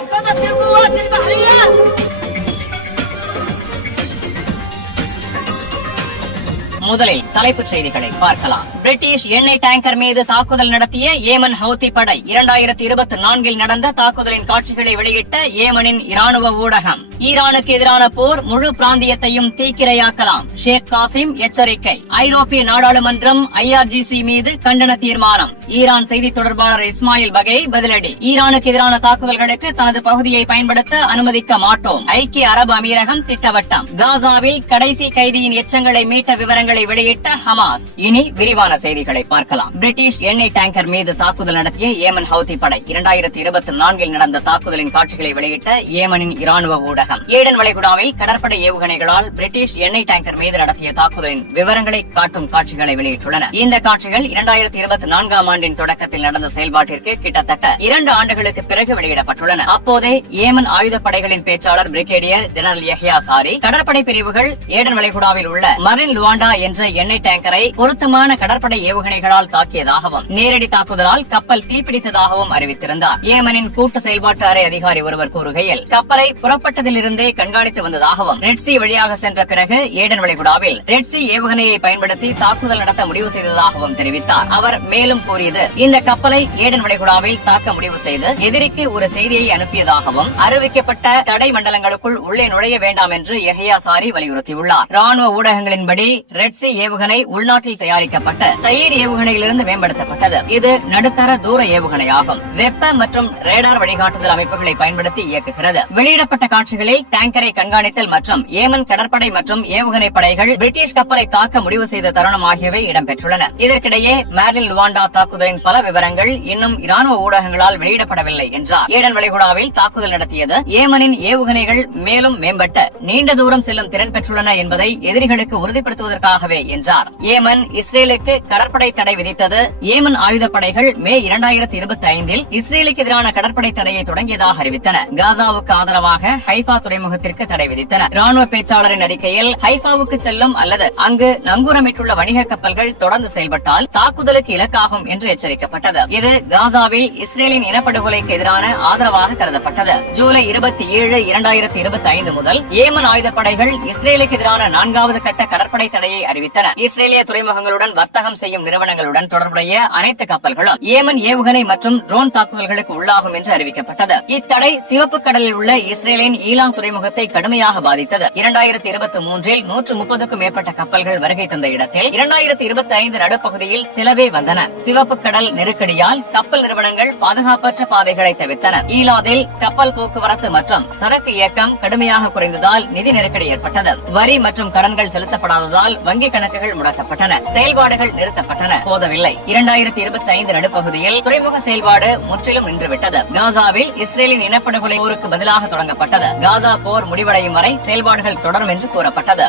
نفذت القوات البحرية. முதலில் தலைப்புச் செய்திகளை பார்க்கலாம். பிரிட்டிஷ் எண்ணெய் டேங்கர் மீது தாக்குதல் நடத்திய ஏமன் ஹவுதி படை 2024 நடந்த தாக்குதலின் காட்சிகளை வெளியிட்ட ஏமனின் இராணுவ ஊடகம். ஈரானுக்கு எதிரான போர் முழு பிராந்தியத்தையும் தீக்கிரையாக்கலாம், ஷேக் காசிம் எச்சரிக்கை. ஐரோப்பிய நாடாளுமன்றம் IRGC மீது கண்டன தீர்மானம். ஈரான் செய்தி தொடர்பாளர் இஸ்மாயில் பகை பதிலடி. ஈரானுக்கு எதிரான தாக்குதல்களுக்கு தனது பகுதியை பயன்படுத்த அனுமதிக்க மாட்டோம், ஐக்கிய அரபு அமீரகம் திட்டவட்டம். காசாவில் கடைசி கைதியின் எச்சங்களை மீட்ட விவரங்களை வெளியிட்ட ஹமாஸ். இனி விரிவான செய்திகளை பார்க்கலாம். பிரிட்டிஷ் எண்ணெய் டேங்கர் மீது தாக்குதல் நடத்திய ஏமன் ஹவுதி படை 2024 நடந்த தாக்குதலின் காட்சிகளை வெளியிட்ட ஏமனின் இராணுவ ஊடகம். ஏடன் வளைகுடாவில் கடற்படை ஏவுகணைகளால் பிரிட்டிஷ் எண்ணெய் டேங்கர் மீது நடத்திய தாக்குதலின் விவரங்களை காட்டும் காட்சிகளை வெளியிட்டுள்ளன. இந்த காட்சிகள் 2024 ஆண்டின் தொடக்கத்தில் நடந்த செயல்பாட்டிற்கு கிட்டத்தட்ட 2 ஆண்டுகளுக்கு பிறகு வெளியிடப்பட்டுள்ளன. அப்போதே ஏமன் ஆயுதப்படைகளின் பேச்சாளர் பிரிகேடியர் ஜெனரல் யஹ்யா சாரி கடற்படை பிரிவுகள் ஏடன் வளைகுடாவில் உள்ள மரின் லுவாண்டா என்ற எண்ணெய் டேங்கரை பொருத்தமான கடற்படை ஏவுகணைகளால் தாக்கியதாகவும் நேரடி தாக்குதலால் கப்பல் தீப்பிடித்ததாகவும் அறிவித்திருந்தார். ஏமனின் கூட்டு செயல்பாட்டு அறை அதிகாரி ஒருவர் கூறுகையில், கப்பலை புறப்பட்டதிலிருந்தே கண்காணித்து வந்ததாகவும் ரெட்சி வழியாக சென்ற பிறகு ஏடன் வளைகுடாவில் ரெட்சி ஏவுகணையை பயன்படுத்தி தாக்குதல் நடத்த முடிவு செய்ததாகவும் தெரிவித்தார். அவர் மேலும் கூறியது, இந்த கப்பலை ஏடன் வளைகுடாவில் தாக்க முடிவு செய்து எதிரிக்கு ஒரு செய்தியை அனுப்பியதாகவும் அறிவிக்கப்பட்ட தடை மண்டலங்களுக்குள் உள்ளே நுழைய வேண்டாம் என்று யஹ்யா சாரி வலியுறுத்தியுள்ளார். ராணுவ ஊடகங்களின்படி ரெட்சி ஏவுகணை உள்நாட்டில் தயாரிக்கப்பட்ட சயீர் ஏவுகணையிலிருந்து மேம்படுத்தப்பட்டது. இது நடுத்தர தூர ஏவுகணையாகும். வெப்ப மற்றும் ரேடார் வழிகாட்டுதல் அமைப்புகளை பயன்படுத்தி இயக்குகிறது. வெளியிடப்பட்ட காட்சிகளில் டேங்கரை கண்காணித்தல் மற்றும் ஏமன் கடற்படை மற்றும் ஏவுகணை படைகள் பிரிட்டிஷ் கப்பலை தாக்க முடிவு செய்த தருணம் ஆகியவை இடம்பெற்றுள்ளன. இதற்கிடையே மேரில் லுவாண்டா தாக்குதலின் பல விவரங்கள் இன்னும் இராணுவ ஊடகங்களால் வெளியிடப்படவில்லை என்றார். ஏடன் வளைகுடாவில் தாக்குதல் நடத்தியது ஏமனின் ஏவுகணைகள் மேலும் மேம்பட்ட நீண்ட தூரம் செல்லும் திறன் பெற்றுள்ளன என்பதை எதிரிகளுக்கு உறுதிப்படுத்துவதற்காகவே என்றார். ஏமன் இஸ்ரேலுக்கு கடற்படை தடை விதித்தது. ஏமன் ஆயுதப்படைகள் மே 2025 இஸ்ரேலுக்கு எதிரான கடற்படை தடையை தொடங்கியதாக அறிவித்தன. காசாவுக்கு ஆதரவாக ஹைஃபா துறைமுகத்திற்கு தடை விதித்தனர். ராணுவ பேச்சாளரின் அறிக்கையில், ஹைஃபாவுக்கு செல்லும் அல்லது அங்கு நங்கூரமிட்டுள்ள வணிக கப்பல்கள் தொடர்ந்து செயல்பட்டால் தாக்குதலுக்கு இலக்காகும் என்று எச்சரிக்கப்பட்டது. இது காசாவில் இஸ்ரேலின் இனப்படுகொலைக்கு எதிரான ஆதரவாக கருதப்பட்டது. ஜூலை 27, 2025 முதல் ஏமன் ஆயுதப்படைகள் இஸ்ரேலுக்கு எதிரான 4வது கட்ட கடற்படை தடையை அறிவித்தன. இஸ்ரேலிய துறைமுகங்களுடன் வர்த்தகம் செய்யும் நிறுவனங்களுடன் தொடர்புடைய அனைத்து கப்பல்களும் ஏமன் ஏவுகணை மற்றும் ட்ரோன் தாக்குதல்களுக்கு உள்ளாகும் என்று அறிவிக்கப்பட்டது. இத்தடை சிவப்பு கடலில் உள்ள இஸ்ரேலின் ஈலாம் துறைமுகத்தை கடுமையாக பாதித்தது. 2023 130க்கும் மேற்பட்ட கப்பல்கள் வருகை தந்த இடத்தில் 2025 நடுப்பகுதியில் சிலவே வந்தன. சிவப்பு கடல் நெருக்கடியால் கப்பல் நிறுவனங்கள் பாதுகாப்பற்ற பாதைகளை தவிர்த்தன. ஈலாதில் கப்பல் போக்குவரத்து மற்றும் சரக்கு இயக்கம் கடுமையாக குறைந்ததால் நிதி நெருக்கடி ஏற்பட்டது. வரி மற்றும் கடன்கள் செலுத்தப்படாததால் வங்கிக் கணக்குகள் முடக்கப்பட்டன, செயல்பாடுகள் நிறுத்தப்பட்டன. போதவில்லை, 2025 நடுப்பகுதியில் துறைமுக செயல்பாடு முற்றிலும் நின்றுவிட்டது. காசாவில் இஸ்ரேலின் இனப்படுகொலை போருக்கு பதிலாக தொடங்கப்பட்டது. காசா போர் முடிவடையும் வரை செயல்பாடுகள் தொடரும் என்று கூறப்பட்டது.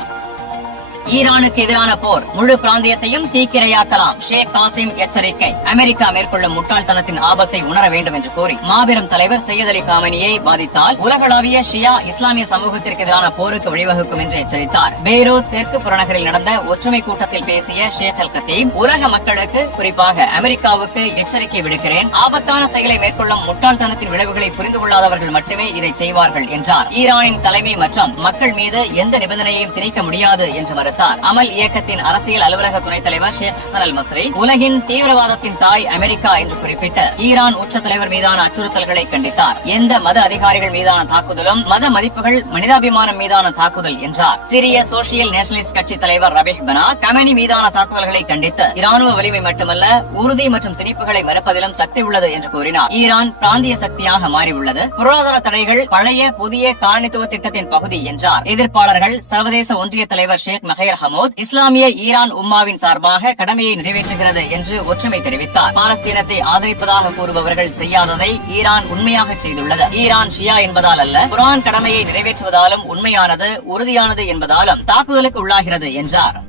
ஈரானுக்கு எதிரான போர் முழு பிராந்தியத்தையும் தீக்கிரையாக்கலாம், ஷேக் காசிம் எச்சரிக்கை. அமெரிக்கா மேற்கொள்ளும் முட்டாள்தனத்தின் ஆபத்தை உணர வேண்டும் என்று கோரி மாபெரும் தலைவர் சையத் அலி காமனியை பாதித்தால் உலகளாவிய ஷியா இஸ்லாமிய சமூகத்திற்கு எதிரான போருக்கு வழிவகுக்கும் என்று எச்சரித்தார். பெய்ரூத் தெற்கு புறநகரில் நடந்த ஒற்றுமை கூட்டத்தில் பேசிய ஷேக் அல் கத்தீப், உலக மக்களுக்கு குறிப்பாக அமெரிக்காவுக்கு எச்சரிக்கை விடுக்கிறேன், ஆபத்தான செயலை மேற்கொள்ளும் முட்டாள்தனத்தின் விளைவுகளை புரிந்து கொள்ளாதவர்கள் மட்டுமே இதை செய்வார்கள் என்றார். ஈரானின் தலைமை மற்றும் மக்கள் மீது எந்த நிபந்தனையையும் திணிக்க முடியாது என்று மறுத்தார். அமல் இயக்கத்தின் அரசியல் அலுவலக துணைத் தலைவர் ஷேக் ஹசன் அல் மஸ்ரி, உலகின் தீவிரவாதத்தின் தாய் அமெரிக்கா என்று குறிப்பிட்டு ஈரான் உச்ச தலைவர் மீதான அச்சுறுத்தல்களை கண்டித்தார். எந்த மத அதிகாரிகள் மீதான தாக்குதலும் மத மதிப்புகள், மனிதாபிமானம் மீதான தாக்குதல் என்றார். சிரிய சோசியல் நேஷனலிஸ்ட் கட்சி தலைவர் ரபிஹ் பனாத் கமேனி மீதான தாக்குதல்களை கண்டித்து இராணுவ வலிமை மட்டுமல்ல, உறுதி மற்றும் திணிப்புகளை மறுப்பதிலும் சக்தி உள்ளது என்று கூறினார். ஈரான் பிராந்திய சக்தியாக மாறியுள்ளது, பொருளாதார தடைகள் பழைய புதிய காலனித்துவ திட்டத்தின் பகுதி என்றார். எதிர்ப்பாளர்கள் சர்வதேச ஒன்றிய தலைவர் ஷேக் மஹேர் ஹமூத் இஸ்லாமிய ஈரான் உம்மாவின் சார்பாக கடமையை நிறைவேற்றுகிறது என்று ஒற்றுமை தெரிவித்தார். பாலஸ்தீனத்தை ஆதரிப்பதாக கூறுபவர்கள் செய்யாததை ஈரான் உண்மையாக செய்துள்ளது. ஈரான் ஷியா என்பதால் அல்ல, குர்ஆன் கடமையை நிறைவேற்றுவதாலும் உண்மையானது, உறுதியானது என்பதாலும் தாக்குதலுக்கு உள்ளாகிறது என்றார்.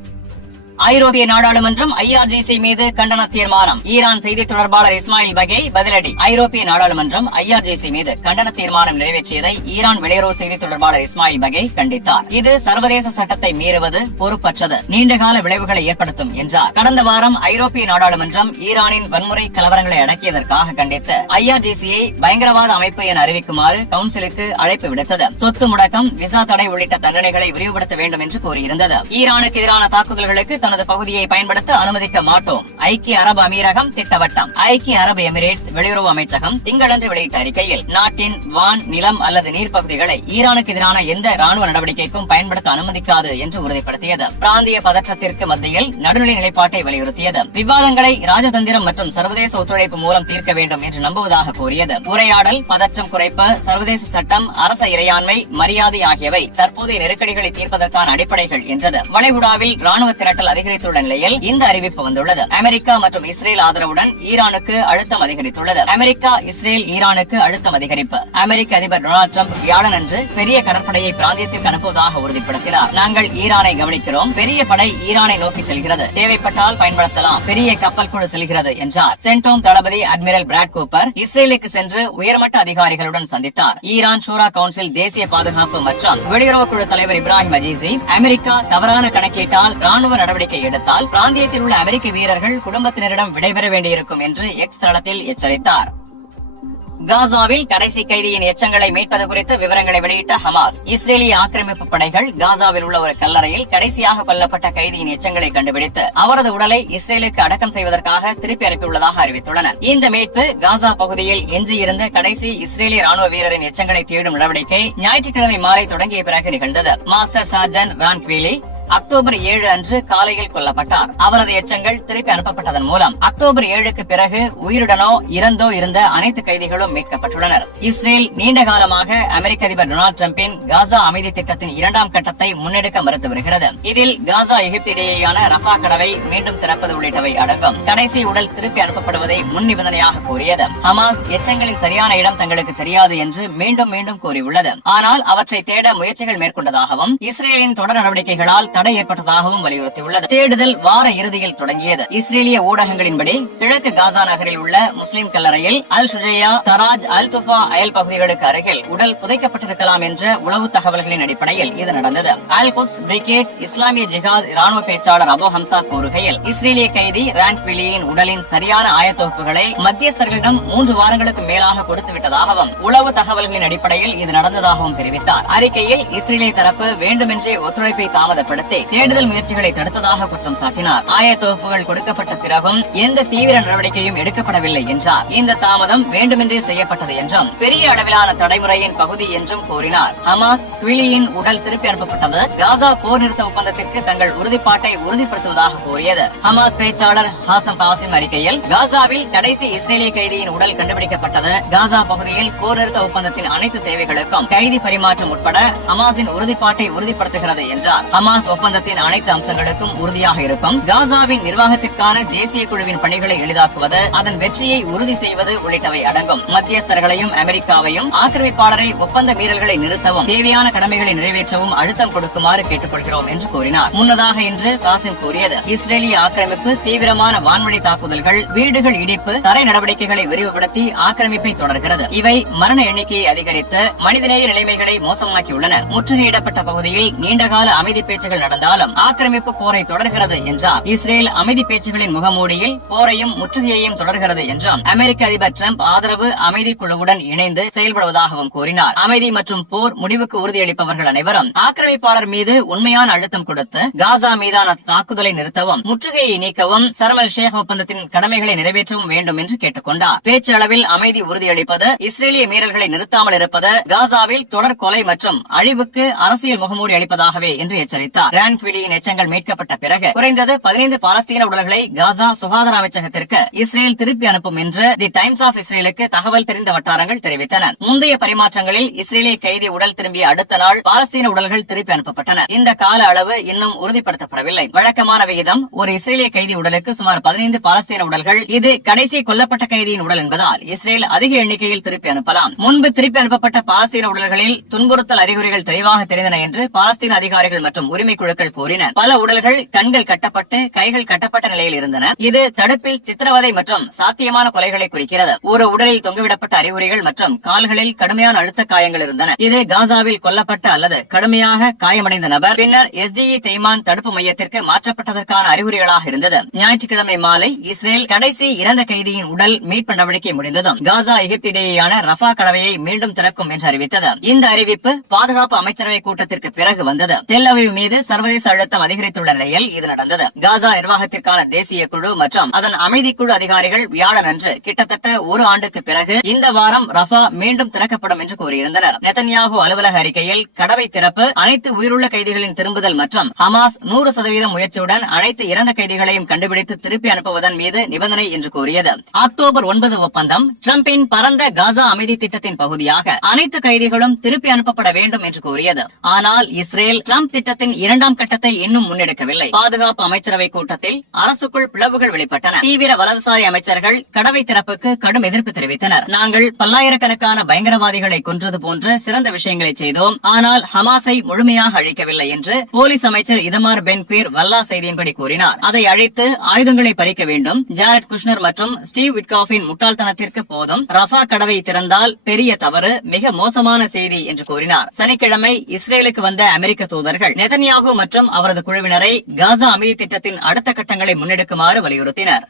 ஐரோப்பிய நாடாளுமன்றம் IRGC மீது கண்டன தீர்மானம். ஈரான் செய்தி தொடர்பாளர் இஸ்மாயில் பகே பதிலடி. ஐரோப்பிய நாடாளுமன்றம் IRGC மீது கண்டன தீர்மானம் நிறைவேற்றியதை ஈரான் வெளியுறவு செய்தி தொடர்பாளர் இஸ்மாயில் பகே கண்டித்தார். இது சர்வதேச சட்டத்தை மீறுவது, பொறுப்பற்றது, நீண்டகால விளைவுகளை ஏற்படுத்தும் என்றார். கடந்த வாரம் ஐரோப்பிய நாடாளுமன்றம் ஈரானின் வன்முறை கலவரங்களை அடக்கியதற்காக கண்டித்து IRGC-யை பயங்கரவாத அமைப்பு என அறிவிக்குமாறு கவுன்சிலுக்கு அழைப்பு விடுத்தது. சொத்து முடக்கம், விசா தடை உள்ளிட்ட தண்டனைகளை விரிவுபடுத்த வேண்டும் என்று கூறியிருந்தது. ஈரானுக்கு எதிரான தாக்குதல்களுக்கு தனது பகுதியை பயன்படுத்த அனுமதிக்க மாட்டோம். ஐக்கிய அரபு அமீரகம் திட்டவட்டம். ஐக்கிய அரபு எமிரேட்ஸ் வெளியுறவு அமைச்சகம் திங்களன்று வெளியிட்ட அறிக்கையில் நாட்டின் வான், நிலம் அல்லது நீர் பகுதிகளை ஈரானுக்கு எதிரான எந்த ராணுவ நடவடிக்கைக்கும் பயன்படுத்த அனுமதிக்காது என்று உறுதிப்படுத்தியது. பிராந்திய பதற்றத்திற்கு மத்தியில் நடுநிலை நிலைப்பாட்டை வலியுறுத்தியது. விவாதங்களை ராஜதந்திரம் மற்றும் சர்வதேச ஒத்துழைப்பு மூலம் தீர்க்க வேண்டும் என்று நம்புவதாக கூறியது. உரையாடல், பதற்றம் குறைப்பு, சர்வதேச சட்டம், அரச இறையாண்மை, மரியாதை ஆகியவை தற்போதைய நெருக்கடிகளை தீர்ப்பதற்கான அடிப்படைகள் என்றது. வளைகுடாவில் ராணுவ திரட்டல் அதிகரித்துள்ள நிலையில் இந்த அறிவிப்பு வந்துள்ளது. அமெரிக்கா மற்றும் இஸ்ரேல் ஆதரவுடன் ஈரானுக்கு அழுத்தம் அதிகரித்துள்ளது. அமெரிக்கா, இஸ்ரேல், ஈரானுக்கு அழுத்தம் அதிகரிப்பு. அமெரிக்க அதிபர் டொனால்டு டிரம்ப் வியாழனன்று பெரிய கடற்படையை பிராந்தியத்திற்கு அனுப்புவதாக உறுதிப்படுத்தினார். நாங்கள் ஈரானை கவனிக்கிறோம். பெரிய படை ஈரானை நோக்கி செல்கிறது. தேவைப்பட்டால் பயன்படுத்தலாம். பெரிய கப்பல் குழு செல்கிறது என்றார். சென்டோம் தளபதி அட்மிரல் பிராட் கூப்பர் இஸ்ரேலுக்கு சென்று உயர்மட்ட அதிகாரிகளுடன் சந்தித்தார். ஈரான் ஷூரா கவுன்சில் தேசிய பாதுகாப்பு மற்றும் வெளியுறவு குழு தலைவர் இப்ராஹிம் அஜீசி, அமெரிக்கா தவறான கணக்கீட்டால் ராணுவ நடவடிக்கை எடுத்தால் பிராந்தியத்தில் உள்ள அமெரிக்க வீரர்கள் குடும்பத்தினரிடம் விடைபெற வேண்டியிருக்கும் என்று எக்ஸ் தளத்தில் எச்சரித்தார். காசாவில் கடைசி கைதியின் எச்சங்களை மீட்பது குறித்து விவரங்களை வெளியிட்ட ஹமாஸ். இஸ்ரேலிய ஆக்கிரமிப்பு படைகள் காசாவில் உள்ள ஒரு கல்லறையில் கடைசியாக கொல்லப்பட்ட கைதியின் எச்சங்களை கண்டுபிடித்து அவரது உடலை இஸ்ரேலுக்கு அடக்கம் செய்வதற்காக திருப்பி அனுப்பியுள்ளதாக அறிவித்துள்ளனர். இந்த மீட்பு காசா பகுதியில் எஞ்சியிருந்த கடைசி இஸ்ரேலிய ராணுவ வீரரின் எச்சங்களை தேடும் நடவடிக்கை ஞாயிற்றுக்கிழமை மாலை தொடங்கிய பிறகு நிகழ்ந்தது. மாஸ்டர் சார்ஜன்ட் ரான் குவீலி அக்டோபர் 7 அன்று காலையில் கொல்லப்பட்டார். அவரது எச்சங்கள் திருப்பி அனுப்பப்பட்டதன் மூலம் அக்டோபர் 7க்கு பிறகு உயிருடனோ இறந்தோ இருந்த அனைத்து கைதிகளும் மீட்கப்பட்டுள்ளனர். இஸ்ரேல் நீண்ட காலமாக அமெரிக்க அதிபர் டொனால்டு டிரம்பின் காசா அமைதி திட்டத்தின் 2ஆம் கட்டத்தை முன்னெடுக்க மறுத்து வருகிறது. இதில் காசா எகிப்து இடையேயான ரஃபா கடவை மீண்டும் திறப்பது உள்ளிட்டவை அடங்கும். கடைசி உடல் திருப்பி அனுப்பப்படுவதை முன் நிபந்தனையாக கூறியது. ஹமாஸ் எச்சங்களின் சரியான இடம் தங்களுக்கு தெரியாது என்று மீண்டும் மீண்டும் கூறியுள்ளது. ஆனால் அவற்றை தேட முயற்சிகள் மேற்கொண்டதாகவும் இஸ்ரேலின் தொடர் நடவடிக்கைகளால் தடை ஏற்பட்டதாகவும் வலியுறுத்தியுள்ளது. தேடுதல் வார இறுதியில் தொடங்கியது. இஸ்ரேலிய ஊடகங்களின்படி கிழக்கு காசா நகரில் உள்ள முஸ்லிம் கல்லறையில் அல் ஷுஜையா, தராஜ், அல் துஃபா அயல் பகுதிகளுக்கு அருகில் உடல் புதைக்கப்பட்டிருக்கலாம் என்ற உளவு தகவல்களின் அடிப்படையில் இது நடந்தது. அல் குத்ஸ் பிரிகேட்ஸ் இஸ்லாமிய ஜிஹாத் ராணுவ பேச்சாளர் அபு ஹம்சா கூறுகையில் இஸ்ரேலிய கைதி ரான் குவீலியின் உடலின் சரியான ஆயத்தொகுப்புகளை மத்தியஸ்தர்களிடம் 3 வாரங்களுக்கு மேலாக கொடுத்து விட்டதாகவும் உளவு தகவல்களின் அடிப்படையில் இது நடந்ததாகவும் தெரிவித்தார். அறிக்கையில் இஸ்ரேலிய தரப்பு வேண்டுமென்றே ஒத்துழைப்பை தாமதப்படுத்தி தேடுதல் முயற்சிகளை தடுத்ததாக குற்றம் சாட்டினார். ஆயத்தொகுப்புகள் கொடுக்கப்பட்ட பிறகும் எந்த தீவிர நடவடிக்கையும் எடுக்கப்படவில்லை என்றார். இந்த தாமதம் வேண்டுமென்றே செய்யப்பட்டது என்றும் பெரிய அளவிலான தடைமுறையின் பகுதி என்றும் கூறினார். ஹமாஸ் குவீலியின் உடல் திருப்பி அனுப்பப்பட்டது காசா போர் நிறுத்த ஒப்பந்தத்திற்கு தங்கள் உறுதிப்பாட்டை உறுதிப்படுத்துவதாக கூறியது. ஹமாஸ் பேச்சாளர் ஹாசம் காசிம் அறிக்கையில் காசாவில் கடைசி இஸ்ரேலிய கைதியின் உடல் கண்டுபிடிக்கப்பட்டது காசா பகுதியில் போர் நிறுத்த ஒப்பந்தத்தின் அனைத்து தேவைகளுக்கும் கைதி பரிமாற்றம் உட்பட ஹமாஸின் உறுதிப்பாட்டை உறுதிப்படுத்துகிறது என்றார். ஹமாஸ் ஒப்பந்தத்தின் அனைத்து அம்சங்களுக்கும் உறுதியாக இருக்கும். காசாவின் நிர்வாகத்திற்கான தேசிய குழுவின் பணிகளை எளிதாக்குவது, அதன் வெற்றியை உறுதி செய்வது உள்ளிட்டவை அடங்கும். மத்தியஸ்தர்களையும் அமெரிக்காவையும் ஆக்கிரமிப்பாளரை ஒப்பந்த மீறல்களை நிறுத்தவும் தேவையான கடமைகளை நிறைவேற்றவும் அழுத்தம் கொடுக்குமாறு கேட்டுக் கொள்கிறோம் என்று கூறினார். முன்னதாக இன்று காசிம் கூறியது இஸ்ரேலிய ஆக்கிரமிப்பு, தீவிரமான வான்வழி தாக்குதல்கள், வீடுகள் இடிப்பு, தரை நடவடிக்கைகளை விரிவுபடுத்தி ஆக்கிரமிப்பை தொடர்கிறது. இவை மரண எண்ணிக்கையை அதிகரித்து மனிதநேய நிலைமைகளை மோசமாக்கியுள்ளன. முற்றுகையிடப்பட்ட பகுதியில் நீண்டகால அமைதி பேச்சுகள் நடந்தாலும் ஆக்கிரமிப்பு போரை தொடர்கிறது என்றார். இஸ்ரேல் அமைதி பேச்சுகளின் முகமூடியில் போரையும் முற்றுகையையும் தொடர்கிறது என்றும் அமெரிக்க அதிபர் டிரம்ப் ஆதரவு அமைதி குழுவுடன் இணைந்து செயல்படுவதாகவும் கூறினார். அமைதி மற்றும் போர் முடிவுக்கு உறுதியளிப்பவர்கள் அனைவரும் ஆக்கிரமிப்பாளர் மீது உண்மையான அழுத்தம் கொடுத்து காசா மீதான தாக்குதலை நிறுத்தவும், முற்றுகையை நீக்கவும், சர்மல் ஷேக் ஒப்பந்தத்தின் கடமைகளை நிறைவேற்றவும் வேண்டும் என்று கேட்டுக் கொண்டார். பேச்சு அளவில் அமைதி உறுதியளிப்பது, இஸ்ரேலிய மீறல்களை நிறுத்தாமல் இருப்பது காசாவில் தொடர் கொலை மற்றும் அழிவுக்கு அரசியல் முகமூடி அளிப்பதாகவே என்று எச்சரித்தார். ரான் குவீலியின் எச்சங்கள் மீட்கப்பட்ட பிறகு குறைந்தது 15 பாலஸ்தீன உடல்களை காசா சுகாதார அமைச்சகத்திற்கு இஸ்ரேல் திருப்பி அனுப்பும் என்று தி டைம்ஸ் ஆஃப் இஸ்ரேலுக்கு தகவல் தெரிந்த வட்டாரங்கள் தெரிவித்தன. முந்தைய பரிமாற்றங்களில் இஸ்ரேலிய கைதி உடல் திரும்பிய அடுத்த நாள் பாலஸ்தீன உடல்கள் திருப்பி அனுப்பப்பட்டன. இந்த கால அளவு இன்னும் உறுதிப்படுத்தப்படவில்லை. வழக்கமான விகிதம் ஒரு இஸ்ரேலிய கைதி உடலுக்கு சுமார் 15 பாலஸ்தீன உடல்கள். இது கடைசி கொல்லப்பட்ட கைதியின் உடல் என்பதால் இஸ்ரேல் அதிக எண்ணிக்கையில் திருப்பி அனுப்பலாம். முன்பு திருப்பி அனுப்பப்பட்ட பாலஸ்தீன உடல்களில் துன்புறுத்தல் அறிகுறிகள் தெளிவாக தெரிந்தன என்று பாலஸ்தீன அதிகாரிகள் மற்றும் உரிமை ஆய்வுக்குழுக்கள் கூறின. பல உடல்கள் கண்கள் கட்டப்பட்டு கைகள் கட்டப்பட்ட நிலையில் இருந்தன. இது தடுப்பில் சித்திரவதை மற்றும் சாத்தியமான கொலைகளை குறிக்கிறது. ஒரு உடலில் தொங்கிவிடப்பட்ட அறிகுறிகள் மற்றும் கால்களில் கடுமையான அழுத்த காயங்கள் இருந்தன. இது காசாவில் கொல்லப்பட்ட அல்லது கடுமையாக காயமடைந்த நபர் பின்னர் SDE தேய்மான் தடுப்பு மையத்திற்கு மாற்றப்பட்டதற்கான அறிகுறிகளாக இருந்தது. ஞாயிற்றுக்கிழமை மாலை இஸ்ரேல் கடைசி இறந்த கைதியின் உடல் மீட்பு நடவடிக்கை முடிந்ததும் காசா எகிப்து இடையேயான ரஃபா கடவையை மீண்டும் திறக்கும் என்று அறிவித்தது. இந்த அறிவிப்பு பாதுகாப்பு அமைச்சரவை கூட்டத்திற்கு பிறகு வந்தது. தெல் அவீவ் மீது சர்வதேச அழுத்தம் அதிகரித்துள்ள நிலையில் இது நடந்தது. காசா நிர்வாகத்திற்கான தேசிய குழு மற்றும் அதன் அமைதிக்குழு அதிகாரிகள் வியாழனன்று கிட்டத்தட்ட ஒரு ஆண்டுக்கு பிறகு இந்த வாரம் ரஃபா மீண்டும் திறக்கப்படும் என்று கூறியிருந்தனர். நெதன்யாகு அலுவலக அறிக்கையில் கடவை திறப்பு அனைத்து உயிருள்ள கைதிகளின் திரும்புதல் மற்றும் ஹமாஸ் 100% முயற்சியுடன் அனைத்து இறந்த கைதிகளையும் கண்டுபிடித்து திருப்பி அனுப்புவதன் மீது நிபந்தனை என்று கூறியது. அக்டோபர் 9 ஒப்பந்தம் டிரம்பின் பரந்த காசா அமைதி திட்டத்தின் பகுதியாக அனைத்து கைதிகளும் திருப்பி அனுப்பப்பட வேண்டும் என்று கூறியது. ஆனால் இஸ்ரேல் டிரம்ப் திட்டத்தின் இரண்டாம் கட்டத்தை இன்னும் முன்னெடுக்கவில்லை. பாதுகாப்பு அமைச்சரவை கூட்டத்தில் அரசுக்குள் பிளவுகள் வெளிப்பட்டன. தீவிர வலதுசாரி அமைச்சர்கள் கடவை திறப்புக்கு கடும் எதிர்ப்பு தெரிவித்தனர். நாங்கள் பல்லாயிரக்கணக்கான பயங்கரவாதிகளை கொன்றது போன்ற சிறந்த விஷயங்களை செய்தோம், ஆனால் ஹமாஸை முழுமையாக அழிக்கவில்லை என்று போலீஸ் அமைச்சர் இதமார் பென் குவீர் வல்லா செய்தியின்படி கூறினார். அதை அழித்து ஆயுதங்களை பறிக்க வேண்டும். ஜாரட் குஷ்னர் மற்றும் ஸ்டீவ் விட்காஃபின் முட்டாள்தனத்திற்கு போதும். ரஃபா கடவை திறந்தால் பெரிய தவறு, மிக மோசமான செய்தி என்று கூறினார். சனிக்கிழமை இஸ்ரேலுக்கு வந்த அமெரிக்க தூதர்கள் நெதன்யாகு மற்றும் அவரது குழுவினரை காசா அமைதி திட்டத்தின் அடுத்த கட்டங்களை முன்னெடுக்குமாறு வலியுறுத்தினர்.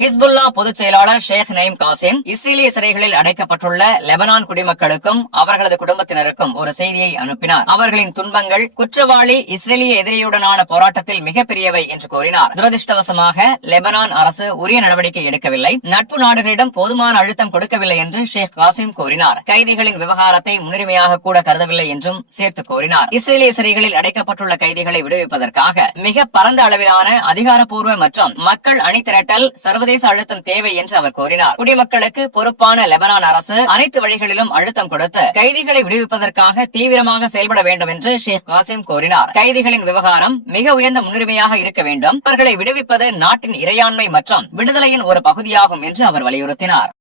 ஹிஸ்புல்லா பொதுச் செயலாளர் ஷேக் நயீம் காசிம் இஸ்ரேலிய சிறைகளில் அடைக்கப்பட்டுள்ள லெபனான் குடிமக்களுக்கும் அவர்களது குடும்பத்தினருக்கும் ஒரு செய்தியை அனுப்பினார். அவர்களின் துன்பங்கள் குற்றவாளி இஸ்ரேலிய எதிரியுடனான போராட்டத்தில் மிகப்பெரியவை என்று கூறினார். துரதிருஷ்டவசமாக லெபனான் அரசு உரிய நடவடிக்கை எடுக்கவில்லை, நட்பு நாடுகளிடம் போதுமான அழுத்தம் கொடுக்கவில்லை என்று ஷேக் காசிம் கூறினார். கைதிகளின் விவகாரத்தை முன்னுரிமையாக கூட கருதவில்லை என்றும் சேர்த்து கூறினார். இஸ்ரேலிய சிறைகளில் அடைக்கப்பட்டுள்ள கைதிகளை விடுவிப்பதற்காக மிக பரந்த அளவிலான அதிகாரப்பூர்வ மற்றும் மக்கள் அணிதிரட்டல் சர்வதேச அழுத்தம் தேவை என்று அவர் கூறினார். குடிமக்களுக்கு பொறுப்பான லெபனான் அரசு அனைத்து வழிகளிலும் அழுத்தம் கொடுத்து கைதிகளை விடுவிப்பதற்காக தீவிரமாக செயல்பட வேண்டும் என்று ஷேக் காசிம் கூறினார். கைதிகளின் விவகாரம் மிக உயர்ந்த முன்னுரிமையாக இருக்க வேண்டும். அவர்களை விடுவிப்பது நாட்டின் இறையாண்மை மற்றும் விடுதலையின் ஒரு பகுதியாகும் என்று அவர் வலியுறுத்தினார்.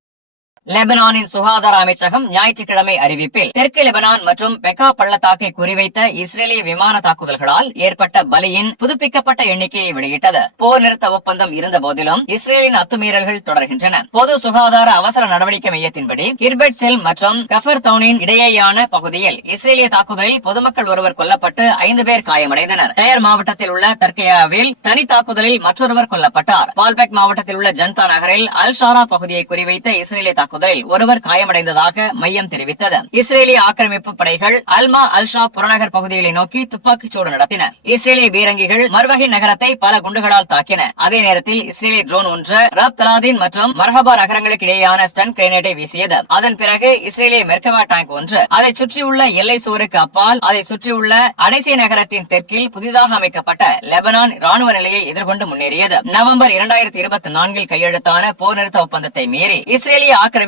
லெபனானின் சுகாதார அமைச்சகம் ஞாயிற்றுக்கிழமை அறிவிப்பில் தெற்கு லெபனான் மற்றும் பெக்கா பள்ளத்தாக்கை குறிவைத்த இஸ்ரேலிய விமான தாக்குதல்களால் ஏற்பட்ட பலியின் புதுப்பிக்கப்பட்ட எண்ணிக்கையை வெளியிட்டது. போர் நிறுத்த ஒப்பந்தம் இருந்த போதிலும் இஸ்ரேலின் அத்துமீறல்கள் தொடர்கின்றன. பொது சுகாதார அவசர நடவடிக்கை மையத்தின்படி கிர்பெட் செல் மற்றும் கஃபர் தௌனின் இடையேயான பகுதியில் இஸ்ரேலிய தாக்குதலில் பொதுமக்கள் ஒருவர் கொல்லப்பட்டு 5 பேர் காயமடைந்தனர். டயர் மாவட்டத்தில் உள்ள தர்கேயாவில் தனி தாக்குதலில் மற்றொருவர் கொல்லப்பட்டார். பால்பெக் மாவட்டத்தில் உள்ள ஜன்தா நகரில் அல் ஷாரா பகுதியை குறிவைத்த இஸ்ரேலிய தாக்குதலில் ஒருவர் காயமடைந்ததாக மையம் தெரிவித்தது. இஸ்ரேலிய ஆக்கிரமிப்பு படைகள் அல்மா அல்ஷா புறநகர் பகுதிகளை நோக்கி துப்பாக்கிச் சூடு நடத்தின. இஸ்ரேலிய பீரங்கிகள் மர்வகி நகரத்தை பல குண்டுகளால் தாக்கின. அதே நேரத்தில் இஸ்ரேலிய ட்ரோன் ஒன்று ரப் தலாதீன் மற்றும் மர்ஹபா நகரங்களுக்கு இடையேயான ஸ்டன் கிரேனேட்டை வீசியது. அதன் பிறகு இஸ்ரேலிய மெர்கவா டேங்க் ஒன்று அதை சுற்றியுள்ள எல்லை சுவருக்கு அப்பால் அதை சுற்றியுள்ள அடைசி நகரத்தின் தெற்கில் புதிதாக அமைக்கப்பட்ட லெபனான் ராணுவ நிலையை எதிர்கொண்டு முன்னேறியது. நவம்பர் 2024 கையெழுத்தான போர் நிறுத்த ஒப்பந்தத்தை மீறி இஸ்ரேலிய ஆக்கிரமிப்பு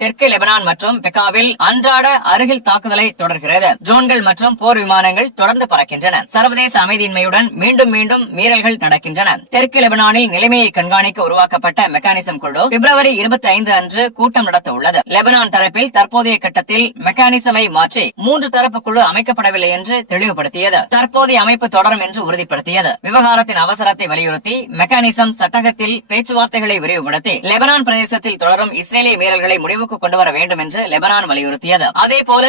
தெற்கு லெபனான் மற்றும் பெக்காவில் அன்றாட அருகில் தாக்குதலை தொடர்கிறது. ட்ரோன்கள் மற்றும் போர் விமானங்கள் தொடர்ந்து பறக்கின்றன. சர்வதேச அமைதியின்மையுடன் மீண்டும் மீண்டும் மீறல்கள் நடக்கின்றன. தெற்கு லெபனானில் நிலைமையை கண்காணிக்க உருவாக்கப்பட்ட மெக்கானிசம் குழு பிப்ரவரி 25 அன்று கூட்டம் நடத்த உள்ளது. லெபனான் தரப்பில் தற்போதைய கட்டத்தில் மெக்கானிசமை மாற்றி 3 தரப்பு குழு அமைக்கப்படவில்லை என்று தெளிவுபடுத்தியது. தற்போதைய அமைப்பு தொடரும் என்று உறுதிப்படுத்தியது. விவகாரத்தின் அவசரத்தை வலியுறுத்தி மெக்கானிசம் சட்டகத்தில் பேச்சுவார்த்தைகளை விரிவுபடுத்தி லெபனான் பிரதேசத்தில் தொடரும் இஸ்ரேலிய மீறல்களை முடிவுக்கு கொண்டு வர வேண்டும் என்று லெபனான் வலியுறுத்தியது. அதேபோல